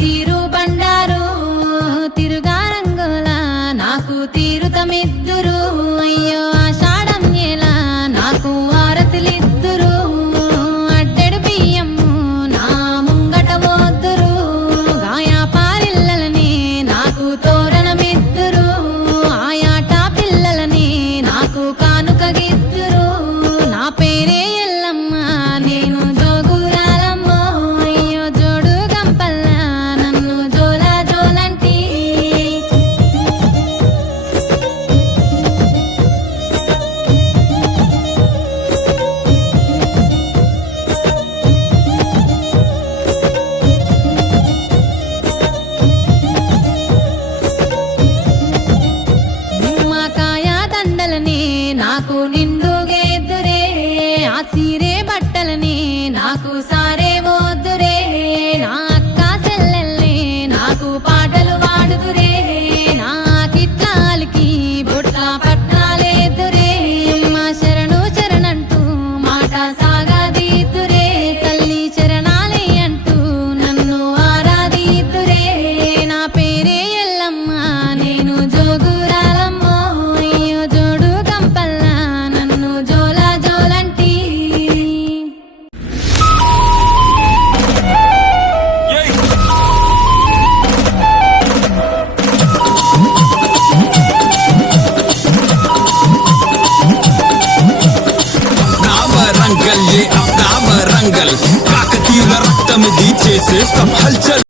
తీరు బండారు తిరుగా రంగుల నాకు తీరుతమిద్దురు అయ్యో ఆషాఢం ఎలా నాకు హారతులిద్దురు అడ్డెడు బియ్యము నా ముంగట వద్దురు గాయా పారిల్లలని నాకు తోరణమిద్దురు ఆయాట పిల్లలని నాకు కానుకగిద్దురు నా పేరే ఎల్లమ్మ నేను జోగురాలమ్మ అయ్యో జోడు గంపల్ల నన్ను జోలా జోలంటి నిమ్మకాయ దండలని నాకు నిండుగేద్దురే ఆ సీరే బట్టలని నాకు సారే వద్దురే నా అక్క చెల్లెల్ని నాకు పాటలు వాడుదురే నా కిట్లాలకి బొట్ల పట్నాలేదురే మా శరణు చరణంటూ మాట సాగాదీతురే తల్లి చరణాలే అంటూ నన్ను ఆరాధీతురే నా పేరే ఎల్లమ్మ నేను జోగురాలమ్మ అయ్యో జోడు గంపల్ల నన్ను జోలా జోలంటి వరంగల్ కాకతీయుల రక్తం ఇది చేసే హల్చల్